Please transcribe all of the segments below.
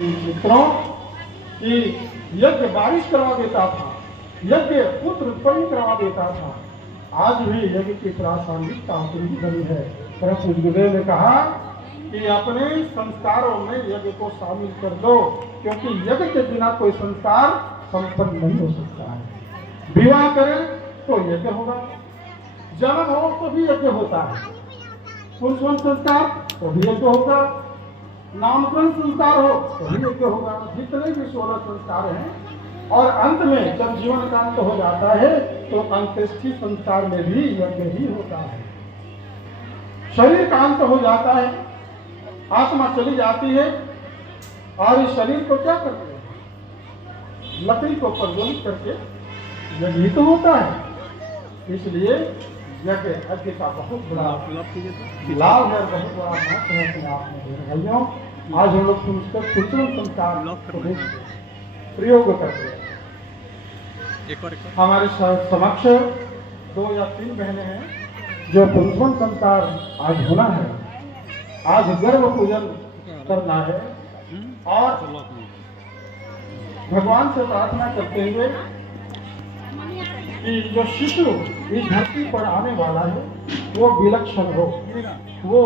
मित्रों कि यज्ञ बारिश करवा देता था, यज्ञ पुत्र उत्पन्न करवा देता था। आज भी यज्ञ की प्रासंगिकता उतनी बनी है। परंतु गुरुदेव ने कहा कि अपने संस्कारों में यज्ञ को शामिल कर दो, क्योंकि यज्ञ के बिना कोई संस्कार संपन्न नहीं हो सकता है। विवाह करें तो यज्ञ होगा, जन्म हो तो भी यज्ञ होता है, पुंसवन संस्कार तो भी यज्ञ होगा, नामकरण संस्कार हो तो भी यज्ञ होगा। जितने भी 16 संस्कार हैं, और अंत में जब जीवन का अंत हो जाता है तो अंत्येष्टि संस्कार में भी यज्ञ ही होता है। शरीर का अंत हो जाता है, आत्मा चली जाती है, और इस शरीर को क्या करते हैं? लकड़ी को प्रज्वलित करके यज्ञ ही तो होता है। इसलिए यज्ञ का बहुत बड़ा लाभ है, बहुत बड़ा महत्व है कि आपने भाइयों आज हम लोग पुंसवन संस्कार प्रयोग करते हैं। हमारे समक्ष 2 या 3 बहनें हैं जो पुंसवन संस्कार आज होना है, आज गर्भ पूजन करना है, और भगवान से प्रार्थना करते हुए कि जो शिशु इस धरती पर आने वाला है वो विलक्षण हो, वो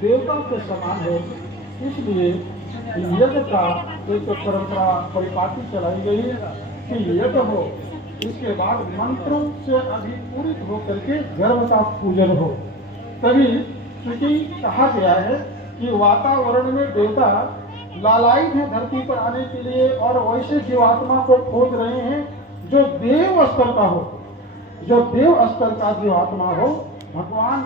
देवता के समान हो। इसलिए यज्ञ का एक परंपरा परिपाटी चलाई गई कि यज्ञ हो, इसके बाद मंत्रों से अभिपूरित होकर के गर्भ का पूजन हो। तभी क्योंकि कहा गया है कि वातावरण में देवता लालायित है धरती पर आने के लिए, और वैसे जीवात्मा को खोज रहे हैं जो देव स्तर का हो, जो देव स्तर का जीवात्मा हो। भगवान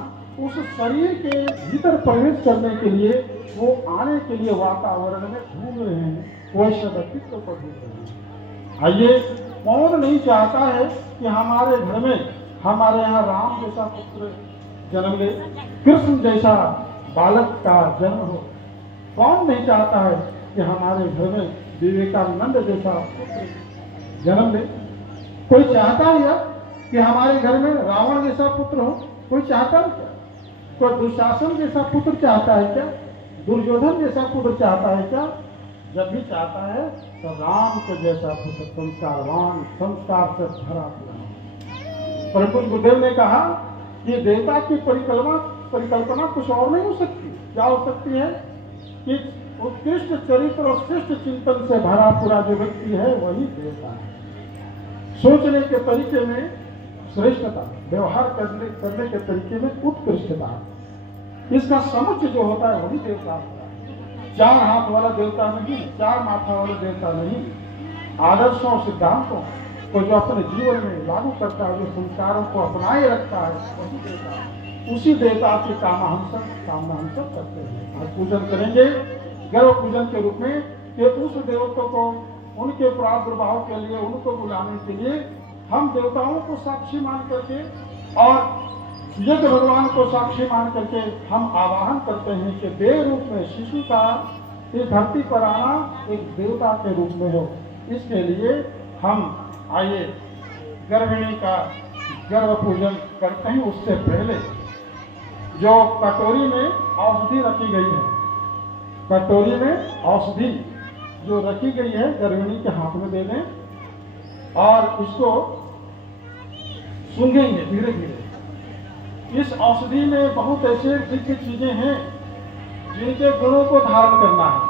उस शरीर के भीतर प्रवेश करने के लिए, वो आने के लिए वातावरण में घूम रहे हैं, वैसे व्यक्तित्व को ढूंढ रहे हैं। आइए, कौन नहीं चाहता है कि हमारे घर में हमारे यहाँ राम जैसा पुत्र जन्म ले, कृष्ण जैसा बालक का जन्म हो? कौन नहीं चाहता है कि हमारे घर में विवेकानंद जैसा पुत्र जन्म ले? कोई चाहता है कि हमारे घर में रावण जैसा पुत्र हो? कोई चाहता है क्या? कोई दुशासन जैसा पुत्र चाहता है क्या? दुर्योधन जैसा पुत्र चाहता है क्या? जब भी चाहता है तो राम के जैसा पुत्र, संस्कारवान, संस्कार से भरा हुआ। परंतु गुरुदेव ने कहा कि देवता की परिकल्पना कुछ और नहीं हो सकती। क्या हो सकती है कि उत्कृष्ट चरित्र और श्रेष्ठ चिंतन से भरा पूरा जो व्यक्ति है वही देवता है। सोचने के तरीके में श्रेष्ठता, व्यवहार करने के तरीके में उत्कृष्टता, इसका समुच्चय जो होता है वही देवता होता है। 4 हाथ वाला देवता नहीं, 4 माथा वाला देवता नहीं। आदर्शों, सिद्धांतों को जो अपने जीवन में लागू करता है, जो संस्कारों को अपनाए रखता है, वही देवता है। उसी देवता की कामना हम सब करते हैं। आज पूजन करेंगे गर्भ पूजन के रूप में, कि उस देवता को, उनके प्रादुर्भाव के लिए, उनको बुलाने के लिए हम देवताओं को साक्षी मान करके और यज्ञ भगवान को साक्षी मान करके हम आवाहन करते हैं कि देव रूप में शिशु का इस धरती पर आना एक देवता के रूप में हो। इसके लिए हम आइए गर्भिणी का गर्भ पूजन करते हैं। उससे पहले जो कटोरी में औषधि रखी गई है, कटोरी में औषधि जो रखी गई है गर्भिणी के हाथ में दे दें, और इसको सूंघेंगे धीरे धीरे। इस औषधि में बहुत ऐसे दिव्य चीजें हैं जिनके गुणों को धारण करना है।